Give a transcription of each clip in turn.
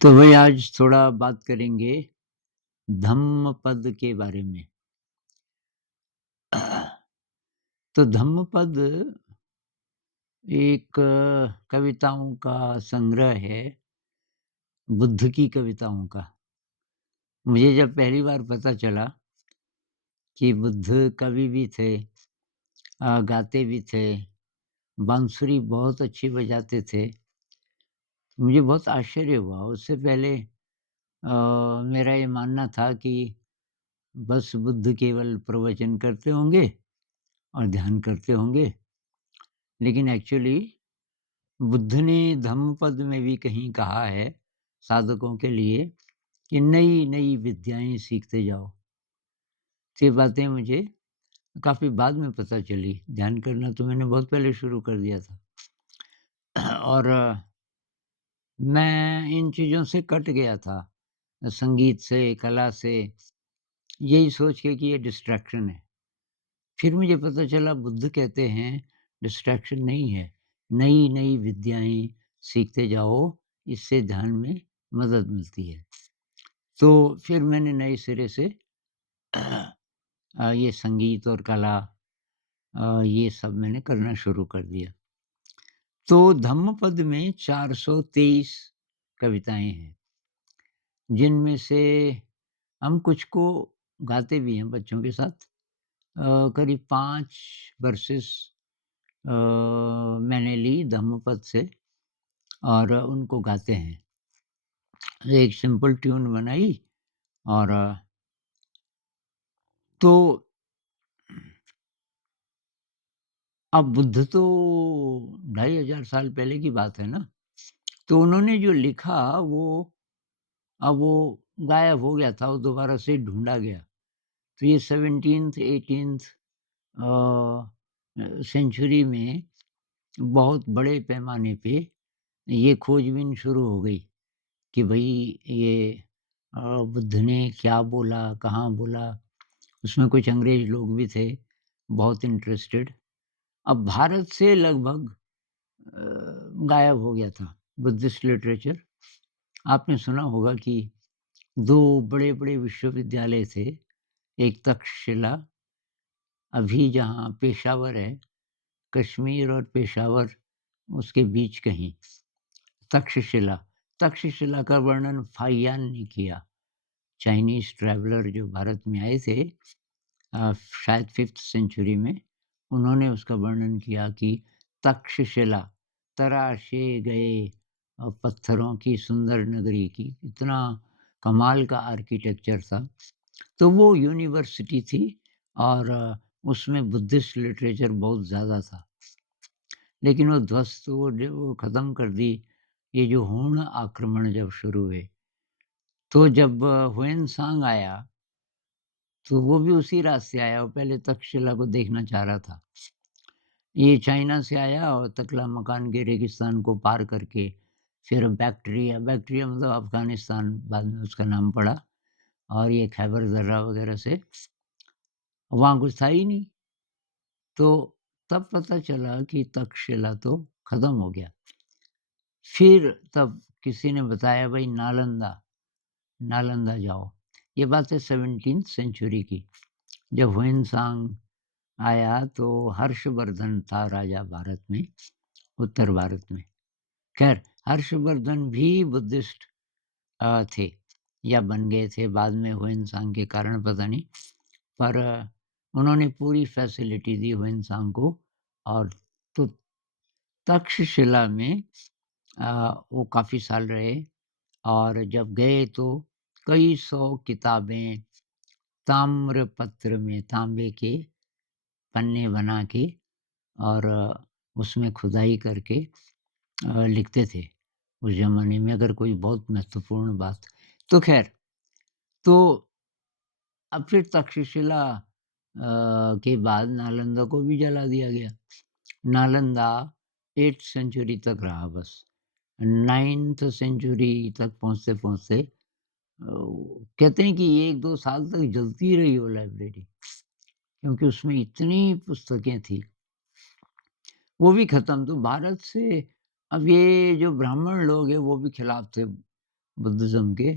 तो भाई आज थोड़ा बात करेंगे धम्मपद के बारे में। तो धम्मपद एक कविताओं का संग्रह है, बुद्ध की कविताओं का। मुझे जब पहली बार पता चला कि बुद्ध कवि भी थे, गाते भी थे, बांसुरी बहुत अच्छी बजाते थे, मुझे बहुत आश्चर्य हुआ। उससे पहले मेरा ये मानना था कि बस बुद्ध केवल प्रवचन करते होंगे और ध्यान करते होंगे, लेकिन एक्चुअली बुद्ध ने धम्मपद में भी कहीं कहा है साधकों के लिए कि नई-नई विद्याएँ सीखते जाओ। ये बातें मुझे काफ़ी बाद में पता चली, ध्यान करना तो मैंने बहुत पहले शुरू कर दिया था। और मैं इन चीज़ों से कट गया था, संगीत से, कला से, यही सोच के कि ये डिस्ट्रैक्शन है। फिर मुझे पता चला बुद्ध कहते हैं डिस्ट्रैक्शन नहीं है, नई-नई विद्याएँ सीखते जाओ, इससे ध्यान में मदद मिलती है। तो फिर मैंने नए सिरे से ये संगीत और कला ये सब मैंने करना शुरू कर दिया। तो धम्मपद में 423 कविताएँ हैं, जिनमें से हम कुछ को गाते भी हैं बच्चों के साथ। करीब 5 वर्सेस मैंने ली धम्मपद से और उनको गाते हैं। एक सिंपल ट्यून बनाई और तो अब बुद्ध तो 2500 साल पहले की बात है ना, तो उन्होंने जो लिखा वो गायब हो गया था, वो दोबारा से ढूँढा गया। तो ये 17th 18th सेंचुरी में बहुत बड़े पैमाने पे ये खोजबीन शुरू हो गई कि भई ये बुद्ध ने क्या बोला, कहाँ बोला? उसमें कुछ अंग्रेज़ लोग भी थे, बहुत इंटरेस्टेड। अब भारत से लगभग गायब हो गया था बुद्धिस्ट लिटरेचर। आपने सुना होगा कि 2 बड़े-बड़े विश्वविद्यालय थे, एक तक्षशिला, अभी जहाँ पेशावर है, कश्मीर और पेशावर उसके बीच कहीं, तक्षशिला। तक्षशिला का वर्णन फाहियान ने किया, चाइनीज़ ट्रैवलर जो भारत में आए थे शायद 5th सेंचुरी में, उन्होंने उसका वर्णन किया कि तक्षशिला, तराशे गए पत्थरों की सुंदर नगरी की, इतना कमाल का आर्किटेक्चर था। तो वो यूनिवर्सिटी थी और उसमें बुद्धिस्ट लिटरेचर बहुत ज़्यादा था। लेकिन वो ध्वस्त वो ख़त्म कर दी, ये जो हूण आक्रमण जब शुरू हुए। तो जब ह्वेन-सांग आया, तो वो भी उसी रास्ते आया, वो पहले तक्षशिला को देखना चाह रहा था। ये चाइना से आया और तकला-मकान के रेगिस्तान को पार करके फिर बैक्ट्रिया बैक्ट्रिया मतलब अफ़गानिस्तान बाद में उसका नाम पड़ा और ये खैबर दर्रा वग़ैरह से, वहाँ कुछ था ही नहीं। तो तब पता चला कि तक्षशिला तो खत्म हो गया। फिर तब किसी ने बताया भाई नालंदा, नालंदा जाओ। ये बात है 17th सेंचुरी की। जब ह्वेन-सांग आया तो हर्षवर्धन था राजा भारत में, उत्तर भारत में। ख़ैर हर्षवर्धन भी बुद्धिस्ट थे या बन गए थे बाद में ह्वेन-सांग के कारण पता नहीं। पर उन्होंने पूरी फैसिलिटी दी ह्वेन-सांग को और तो तक्षशिला में वो काफ़ी साल रहे और जब गए तो कई सौ किताबें ताम्रपत्र में तांबे के पन्ने बना के और उसमें खुदाई करके लिखते थे उस ज़माने में अगर कोई बहुत महत्वपूर्ण बात। तो ख़ैर, तो अब फिर तक्षशिला के बाद नालंदा को भी जला दिया गया। नालंदा 8th सेंचुरी तक रहा बस। 9th सेंचुरी तक पहुँचते-पहुँचते कहते हैं कि 1-2 साल तक जलती रही वो लाइब्रेरी, क्योंकि उसमें इतनी पुस्तकें थी। वो भी खत्म तो भारत से अब ये जो ब्राह्मण लोग हैं वो भी खिलाफ थे। बुद्धिज़्म के।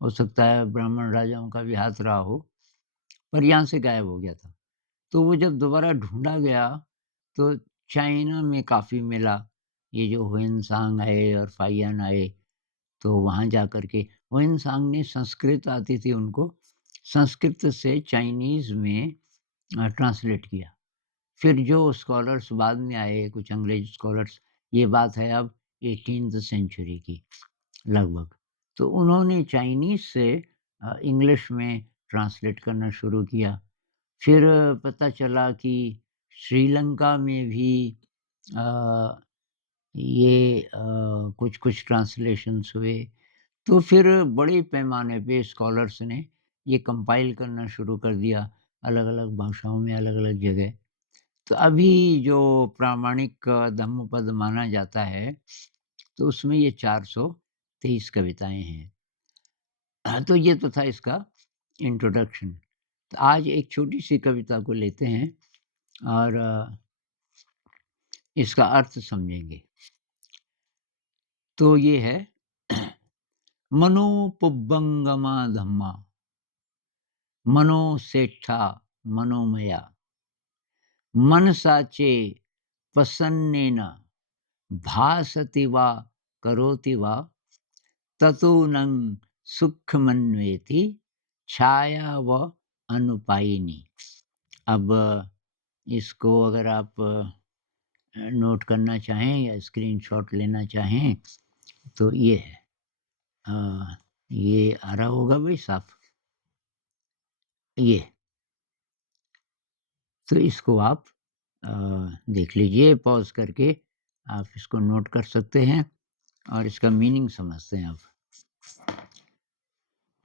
हो सकता है ब्राह्मण राजाओं का भी हाथ रहा हो, पर यहाँ से गायब हो गया था। तो वो जब दोबारा ढूँढा गया, तो चाइना में काफ़ी मिला। ये जो हुएन-सांग आए और फाहियान आए, तो वहाँ जाकर के हुएन-सांग ने संस्कृत आती थी उनको, संस्कृत से चाइनीज़ में ट्रांसलेट किया। फिर जो स्कॉलर्स बाद में आए, कुछ अंग्रेज स्कॉलर्स, ये बात है अब 18th सेंचुरी की लगभग। तो उन्होंने चाइनीज़ से इंग्लिश में ट्रांसलेट करना शुरू किया। फिर पता चला कि श्रीलंका में भी अ, ये कुछ-कुछ ट्रांसलेशंस हुए। तो फिर बड़े पैमाने पे स्कॉलर्स ने ये कंपाइल करना शुरू कर दिया, अलग-अलग भाषाओं में, अलग-अलग जगह। तो अभी जो प्रामाणिक धम्मपद माना जाता है, तो उसमें ये 423 कविताएँ हैं। हाँ, तो ये तो था इसका इंट्रोडक्शन। तो आज एक छोटी-सी कविता को लेते हैं और इसका अर्थ समझेंगे। तो ये है मनोपुब्बंगमा धम्मा, मनोसेट्ठा मनोमया, मनसाचे प्रसन्नेन भासति वा करोति वा ततो नं सुखमन्वेति छाया व अनुपायिनी। अब इसको अगर आप नोट करना चाहें या स्क्रीनशॉट लेना चाहें, तो ये है। ये आ रहा होगा भाई साफ? ये, तो इसको आप अ, देख लीजिए पॉज़ करके, आप इसको नोट कर सकते हैं और इसका मीनिंग समझते हैं आप।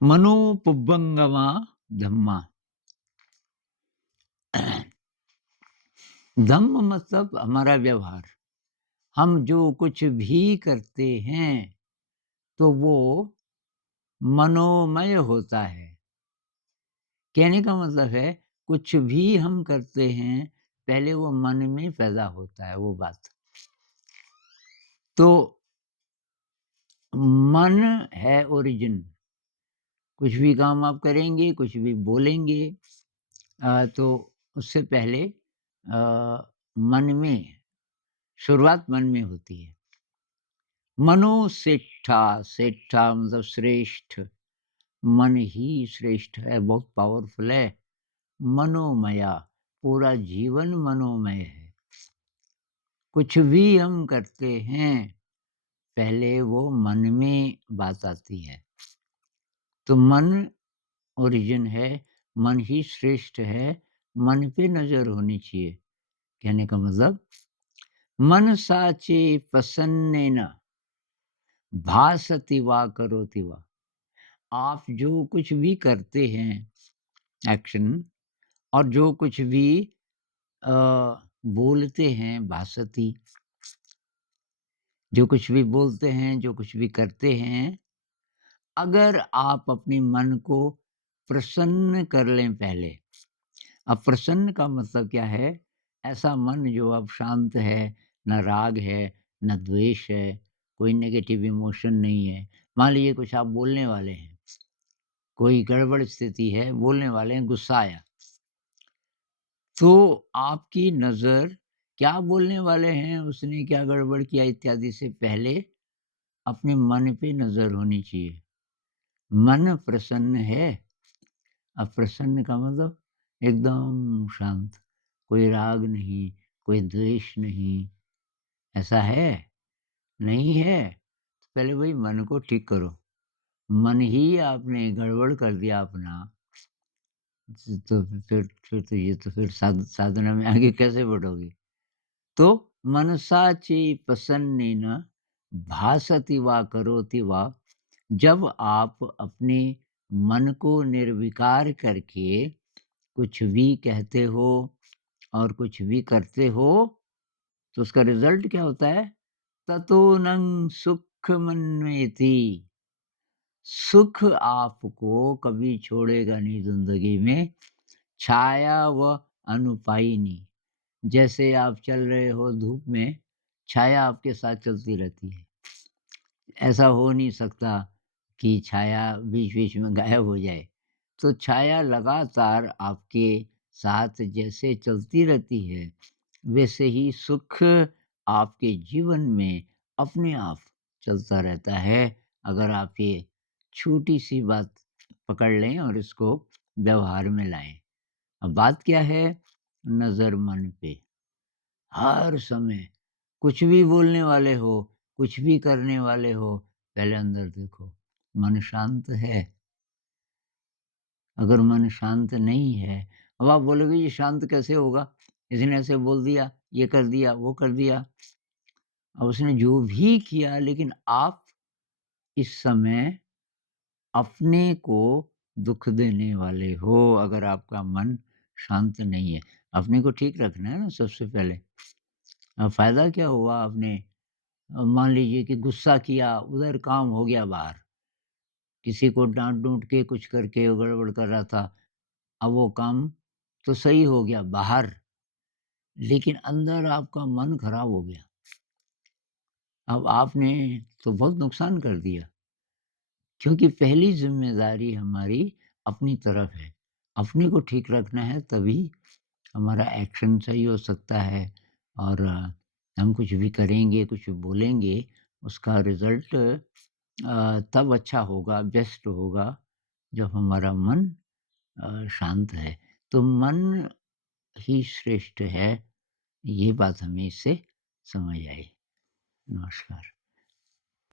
मनोपुब्बंगमा धम्मा। धम्म मतलब हमारा व्यवहार। हम जो कुछ भी करते हैं, तो वो मनोमय होता है। कहने का मतलब है, कुछ भी हम करते हैं, पहले वो मन में पैदा होता है वो बात। तो मन है ओरिजिन। कुछ भी काम आप करेंगे, कुछ भी बोलेंगे, तो उससे पहले मन में, शुरुआत मन में होती है। मनोसेट्ठा, सेट्ठा मतलब श्रेष्ठ, मन ही श्रेष्ठ है, बहुत पावरफुल है। मनोमया, पूरा जीवन मनोमय है। कुछ भी हम करते हैं, पहले वो मन में बात आती है। तो मन ओरिजिन है, मन ही श्रेष्ठ है, मन पे नज़र होनी चाहिए। कहने का मतलब, मनसाचे प्रसन्नेन भासति वा करोति वा। आप जो कुछ भी करते हैं, एक्शन, और जो कुछ भी अ, बोलते हैं, भासति, जो कुछ भी बोलते हैं, जो कुछ भी करते हैं, अगर आप अपने मन को प्रसन्न कर लें पहले। अब प्रसन्न का मतलब क्या है? ऐसा मन जो अब शांत है, ना राग है, ना द्वेष है, कोई नेगेटिव इमोशन नहीं है। मान लीजिए कुछ आप बोलने वाले हैं, कोई गड़बड़ स्थिति है, बोलने वाले हैं, गुस्सा आया। तो आपकी नज़र क्या बोलने वाले हैं, उसने क्या गड़बड़ किया इत्यादि से पहले अपने मन पे नज़र होनी चाहिए। मन प्रसन्न है, अब प्रसन्न का मतलब एकदम शांत, कोई राग नहीं, कोई द्वेष नहीं, ऐसा है? नहीं है? तो पहले भई मन को ठीक करो। मन ही आपने गड़बड़ कर दिया अपना, तो फिर तो ये तो फिर साधना में आगे कैसे बढ़ोगे? तो मनसा चे प्रसन्नेन भासति वा करोति वा। जब आप अपने मन को निर्विकार करके कुछ भी कहते हो और कुछ भी करते हो, तो उसका रिज़ल्ट क्या होता है? ततो नं सुखमन्वेति। सुख आपको कभी छोड़ेगा नहीं ज़िंदगी में। छाया व अनुपायिनी। जैसे आप चल रहे हो धूप में, छाया आपके साथ चलती रहती है। ऐसा हो नहीं सकता कि छाया बीच-बीच में गायब हो जाए। तो छाया लगातार आपके साथ जैसे चलती रहती है, वैसे ही सुख आपके जीवन में अपने आप चलता रहता है, अगर आप ये छोटी-सी बात पकड़ लें और इसको व्यवहार में लाएँ। अब बात क्या है? नज़र मन पे। हर समय कुछ भी बोलने वाले हो, कुछ भी करने वाले हो, पहले अंदर देखो, मन शांत है? अगर मन शांत नहीं है, अब आप बोलोगे ये शांत कैसे होगा? इसने ऐसे बोल दिया, ये कर दिया, वो कर दिया। अब उसने जो भी किया लेकिन आप इस समय अपने को दुःख देने वाले हो, अगर आपका मन शांत नहीं है। अपने को ठीक रखना है ना सबसे पहले। अब फ़ायदा क्या हुआ आपने मान लीजिए कि गुस्सा किया, उधर काम हो गया बाहर। किसी को डाँट-डूँट के कुछ करके गड़बड़ कर रहा था, अब वो काम तो सही हो गया बाहर, लेकिन अंदर आपका मन खराब हो गया। अब आपने तो बहुत नुकसान कर दिया, क्योंकि पहली ज़िम्मेदारी हमारी अपनी तरफ है। अपने को ठीक रखना है तभी हमारा एक्शन सही हो सकता है और हम कुछ भी करेंगे, कुछ बोलेंगे, उसका रिज़ल्ट तब अच्छा होगा, बेस्ट होगा, जब हमारा मन शांत है। तो मन ही श्रेष्ठ है, ये बात हमें इससे समझ आई। नमस्कार।